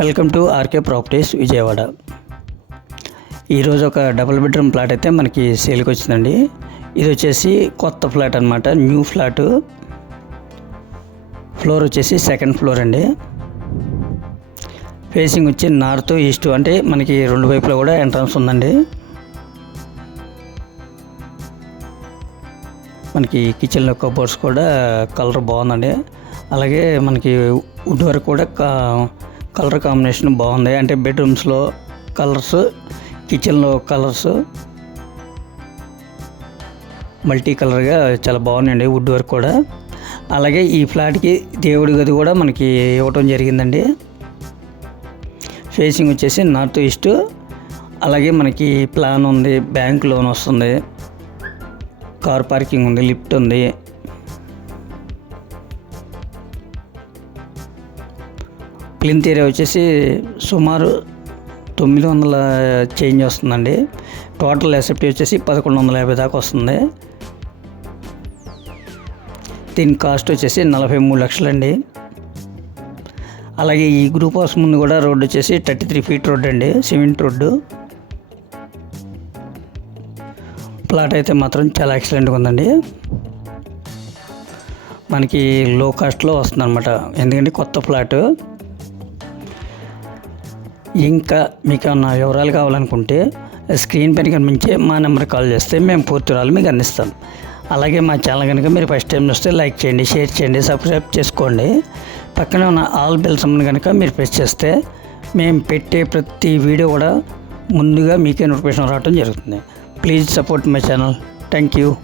Welcome to RK properties Vijayawada. ఈరోజు ఒక double bedroom plot అయితే మనకి సేల్కి వచ్చిందండి. ఇది వచ్చేసి కొత్త ఫ్లాట్ అనమాట న్యూ ఫ్లాట్. ఫ్లోర్ వచ్చేసి సెకండ్ ఫ్లోర్ అండి. ఫేసింగ్ వచ్చి నార్త్ ఈస్ట్ అంటే మనకి రెండు వైపులో కూడా ఎంట్రన్స్ ఉందండి. మనకి కిచెన్లో కబోర్డ్స్ కూడా కలర్ బాగుందండి. అలాగే మనకి వుడ్ వర్క్ కూడా కా- కలర్ కాంబినేషన్ బాగుంది. అంటే బెడ్రూమ్స్లో కలర్స్ కిచెన్లో కలర్స్ మల్టీ కలర్గా చాలా బాగున్నాయండి వుడ్ వర్క్ కూడా. అలాగే ఈ ఫ్లాట్కి దేవుడి గది కూడా మనకి ఇవ్వటం జరిగిందండి. ఫేసింగ్ వచ్చేసి నార్త్ ఈస్ట్. అలాగే మనకి ప్లాన్ ఉంది బ్యాంక్ లోన్ వస్తుంది. కార్ పార్కింగ్ ఉంది లిఫ్ట్ ఉంది. ప్లింత్ ఏరియా వచ్చేసి సుమారు తొమ్మిది వందల చేంజ్ వస్తుందండి. టోటల్ ఎసెప్టీ వచ్చేసి పదకొండు వందల యాభై దాకా వస్తుంది. దీని కాస్ట్ వచ్చేసి నలభై మూడు లక్షలండి. అలాగే ఈ గ్రూప్ హౌస్ ముందు కూడా రోడ్డు వచ్చేసి థర్టీ త్రీ ఫీట్ రోడ్ అండి సిమెంట్ రోడ్డు. ప్లాట్ అయితే మాత్రం చాలా ఎక్సలెంట్గా ఉందండి. మనకి లో కాస్ట్లో వస్తుంది అనమాట ఎందుకంటే కొత్త ఫ్లాట్ ఇంకా మీకు ఏమన్నా వివరాలు కావాలనుకుంటే స్క్రీన్ పైన కనిపించే మా నెంబర్ కాల్ చేస్తే మేము పూర్తి వివరాలు మీకు అందిస్తాం. అలాగే మా ఛానల్ కనుక మీరు ఫస్ట్ టైం చూస్తే లైక్ చేయండి షేర్ చేయండి సబ్స్క్రైబ్ చేసుకోండి. పక్కనే ఉన్న ఆల్ బెల్ కనుక మీరు ప్రెస్ చేస్తే మేము పెట్టే ప్రతి వీడియో కూడా ముందుగా మీకే నోటిఫికేషన్ రావడం జరుగుతుంది. Please support my channel. Thank you.